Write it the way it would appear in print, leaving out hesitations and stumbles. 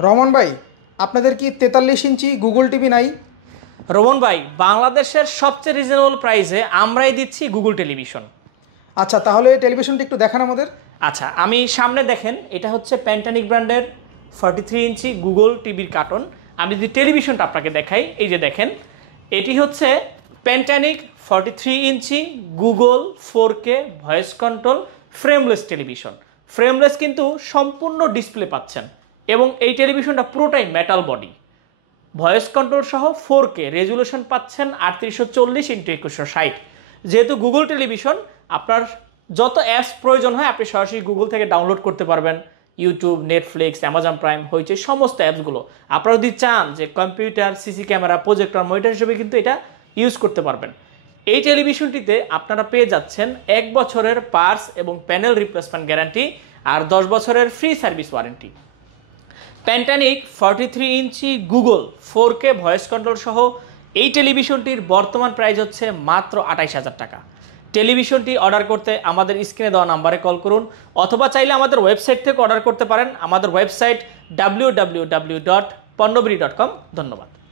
রহমান ভাই, আপনাদের কি 43 ইঞ্চি গুগল টিভি নাই? রোমন ভাই, বাংলাদেশের সবচেয়ে রিজনেবল প্রাইসে আমরাই দিচ্ছি গুগল টেলিভিশন। আচ্ছা, তাহলে টেলিভিশনটি একটু দেখান আমাদের। আচ্ছা, আমি সামনে দেখেন, এটা হচ্ছে প্যান্টানিক ব্র্যান্ডের 43 ইঞ্চি গুগল টিভির কার্টন। আমি যদি টেলিভিশনটা আপনাকে দেখাই, এই যে দেখেন, এটি হচ্ছে প্যান্টানিক 43 inch Google 4K voice control frameless television. Frameless কিন্তু সম্পূর্ণ ডিসপ্লে পাচ্ছেন, এবং এই টেলিভিশনটা পুরোটাই মেটাল বডি, ভয়েস কন্ট্রোল সহ 4K রেজুলেশন পাচ্ছেন 3840x2160। যেহেতু গুগল টেলিভিশন, আপনার যত অ্যাপস প্রয়োজন হয় আপনি সরাসরি গুগল থেকে ডাউনলোড করতে পারবেন। ইউটিউব, নেটফ্লিক্স, অ্যামাজন প্রাইম, হইচই সমস্ত অ্যাপসগুলো আপনারা যদি চান যে computer, CC camera, projector, monitor হিসেবে কিন্তু এটা ইউজ করতে পারবেন। এই টেলিভিশনটিতে আপনারা পেয়ে যাচ্ছেন 1 বছরের পার্টস এবং প্যানেল রিপ্লেসমেন্ট গ্যারান্টি আর 10 বছরের free service warranty. প্যান্টানিক 43 inch Google 4K voice control সহ এই টেলিভিশনটির বর্তমান প্রাইস হচ্ছে মাত্র 28,000 টাকা। টেলিভিশনটি অর্ডার করতে আমাদের স্ক্রিনে দেওয়া নাম্বারে কল করুন, অথবা চাইলে আমাদের ওয়েবসাইট থেকে অর্ডার করতে পারেন। আমাদের ওয়েবসাইট www.ponnobiri.com। ধন্যবাদ।